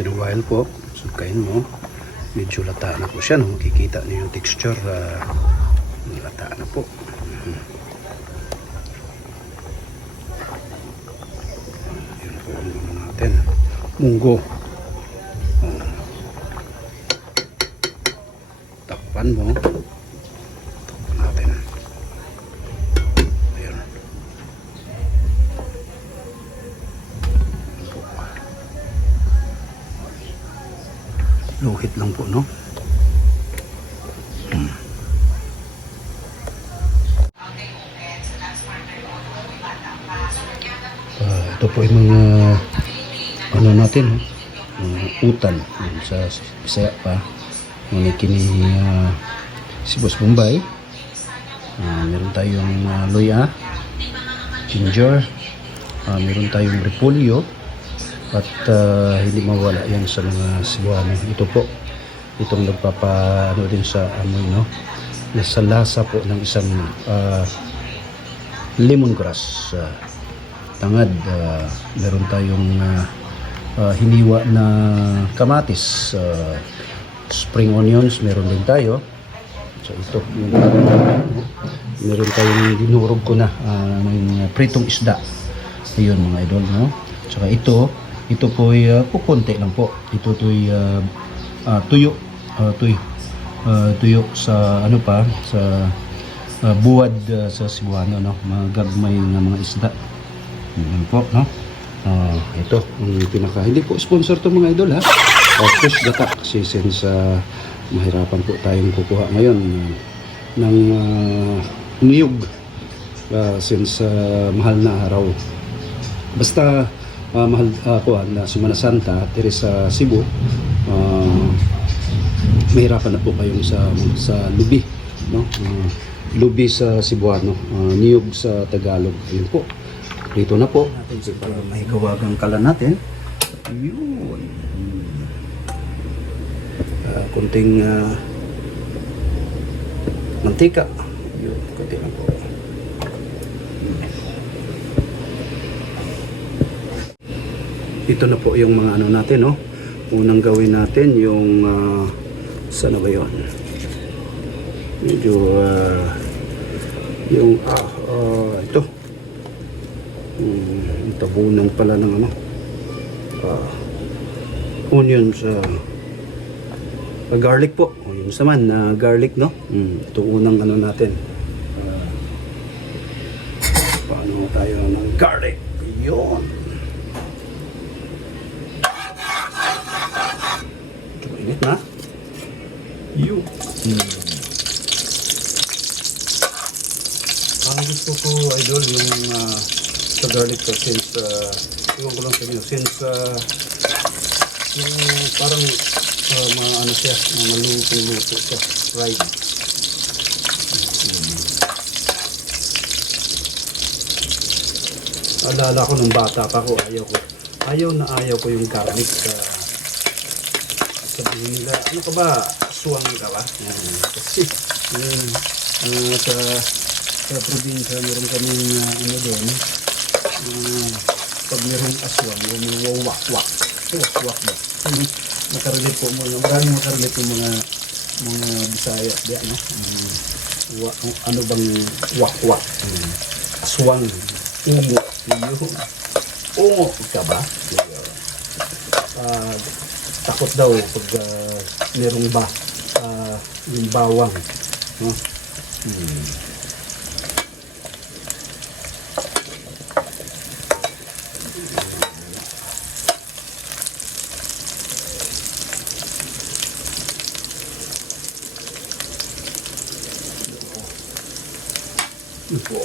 once in a while po, sukain mo. Medyo lata na po siya, no? Makikita niyo yung texture, lata na po. Yan po ang ano natin, munggo. Takpan mo. Takpan natin. Ayan. Luhit lang po, no? Ito po yung mga ano natin, utan sa Bisaya pa. Mga kini sibos Bombay. Meron tayong luya, ginger, meron tayong repolyo. At hindi mawala yan sa mga Cebuano. Ito po, itong nagpapaano din sa amoy, no? Nasa lasa po ng isang lemongrass. Tangad, meron tayong hiniwa na kamatis, spring onions, meron din tayo. So ito, meron tayong dinurog ko na ng pritong isda. Ayun mga idol, no? Saka ito po ay kukunti lang po. Ito to'y tuyo. Tuyo sa ano pa, sa buwad sa Cebuano, no? Mga gagmay na mga isda. Yan po, no? Ito, ang pinaka, hindi po sponsor to mga idol, ha? Fish gata, kasi since mahirapan po tayong kukuha ngayon ng niyog since mahal na araw. Basta mahal ako na Semana Santa diri sa Cebu, mahirapan na po kayong sa lubi, no? Lubi sa Cebuano, niyog sa Tagalog. Ayun po, dito na po natin para mahigawagang kalan natin. Yun, kunting mantika. Yun, kunti lang po. Ito na po yung mga ano natin, no? Unang gawin natin yung sana ba yun? Medyo yung ito yung tabunan pala ng ano, onions, garlic po, yung saman na garlic, no? Ito unang ano natin, paano tayo ng garlic. Yun, init na. Yun. Ang gusto ko, idol, yung sa garlic ko, since iwan ko lang sa inyo, since yung parang ano siya, maluto siya, fried. Alala ko nung bata pa ko, ayaw ko yung garlic. Sabihin nila, ano ka ba? Aswang ka ba? Kasi sa probinsya meron kaming ano doon, pag meron aswang, yung wak-wak. Wak-wak ba? Makarelate po mo, maraming makarelate po mga Bisaya di ano? Ano bang wak-wak? Aswang. Ungo ka ba? Takot daw pag merong yung bawang, no? Ito.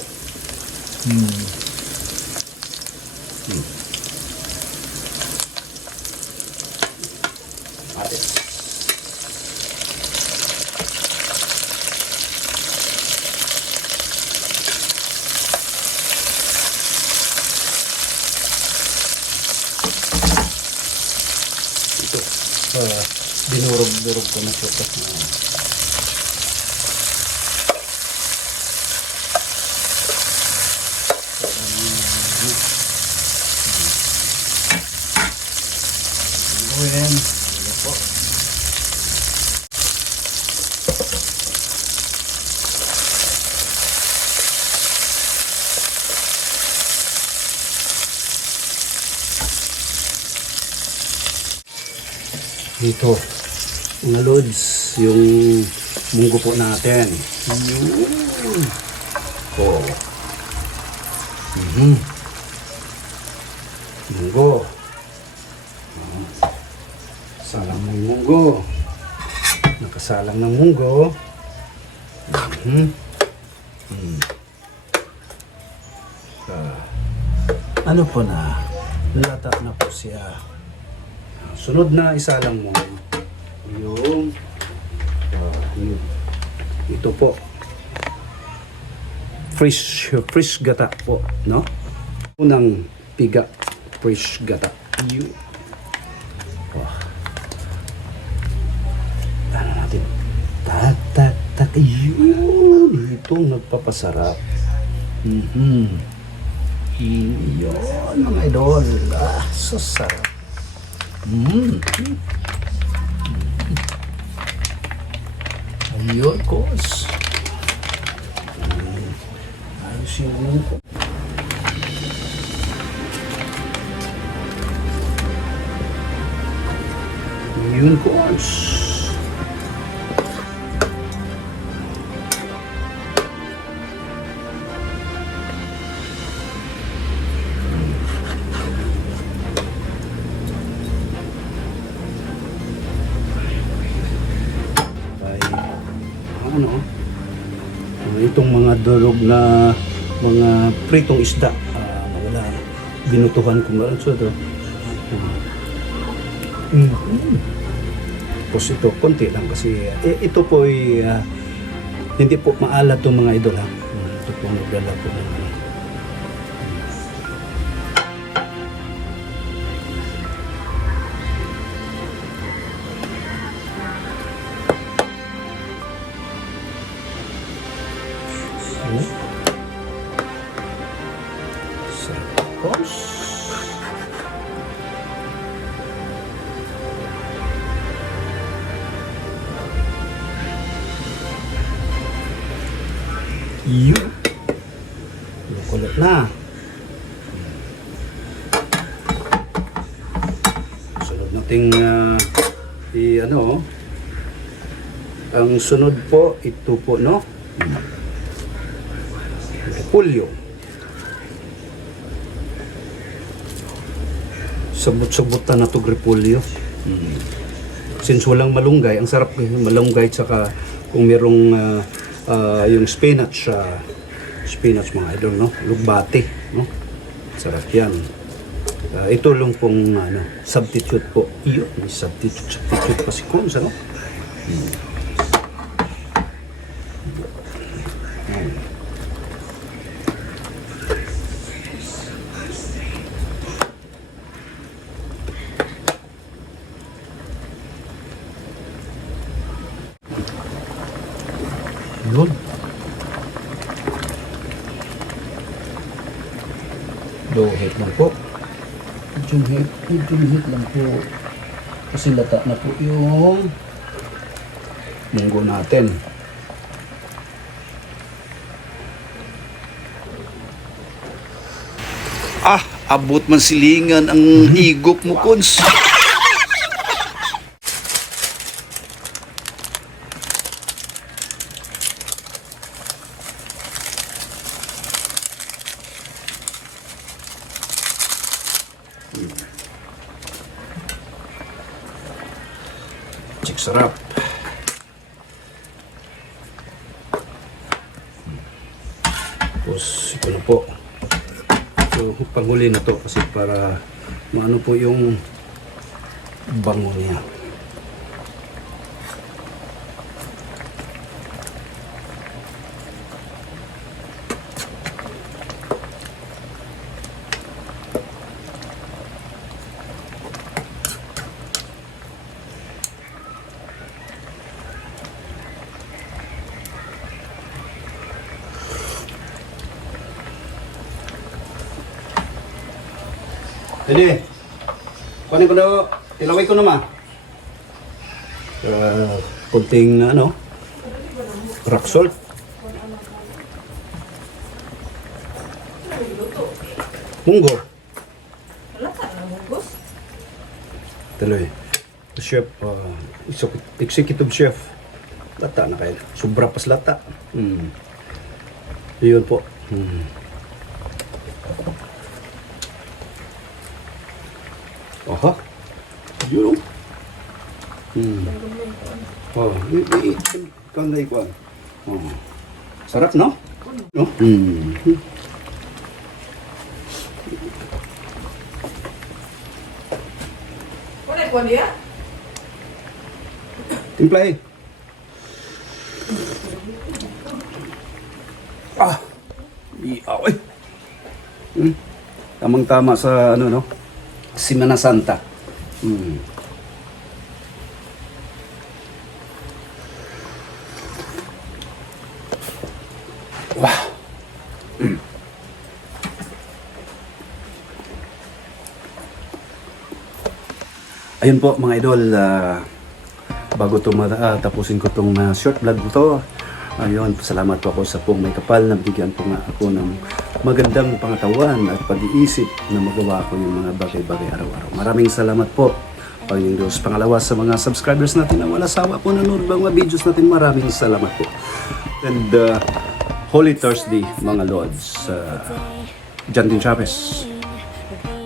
Dinurog-durog ko na ito. Ayan. Ito, mga lods, yung munggo po natin. Yun. Oh. Munggo. Salang ng munggo. Nakasalang ng munggo. Ano po na? Nalata na po siya. Sunod na isalang mo yung yun. Ito po fresh gata po, no? Unang piga fresh gata. Yun. Ano natin? Tak yun. Ito nagpapasarap. Yun mga idol. So sarap. Ayun, kos. Ayos yung munggo. Ayun, kos. Ano, itong mga durog na mga pritong isda, wala, binutuhan ko na so ito. Tapos ito, konti lang kasi ito po ay hindi po maalat itong mga idol ha. Ito po nagdala po ng Sarapos. Yun. Kulot na. Sunod nating ang sunod po ito po no. Repolyo. Sabot-sabotan na itong repolyo. Since walang malunggay, ang sarap malunggay tsaka kung merong yung spinach mga idol, no? Lugbate, no? Sarap yan. Ito lang pong substitute po. Iyo, may substitute pa si Kons, ano? Yun. Low heat lang po. Medium heat lang po. Kasi lata na po yung munggo natin. Abot man silingan ang higop mo, Kons. Cik sarap. Tapos ito na po. So panghuli na to kasi para maano po yung bango niya. Jadi, kunin ko na, ilaway ko naman. Kunting rock salt. Munggo. Wala ka na mugos. Tuloy. chef, executive chef. Lata na kayo. Sobra pas lata. Yun po. Aha. Yun. Oh, kanday ko. Oh. Sarap, no? No? Pone po niya? Timplay. Ah. Iyaw eh. Tamang-tama sa ano no? Semana Santa. Wow. Ayun po mga idol, bago tapusin ko itong short vlog to, ayun, salamat po ako sa pong may kapal na bigyan po nga ako ng magandang pangatawan at pag-iisip na magawa ko yung mga bagay-bagay araw-araw. Maraming salamat po, Panginoong Diyos. Pangalawa sa mga subscribers natin na wala sawa po nanonood ng mga videos natin, maraming salamat po. And Holy Thursday mga Lords, John Din Chavez.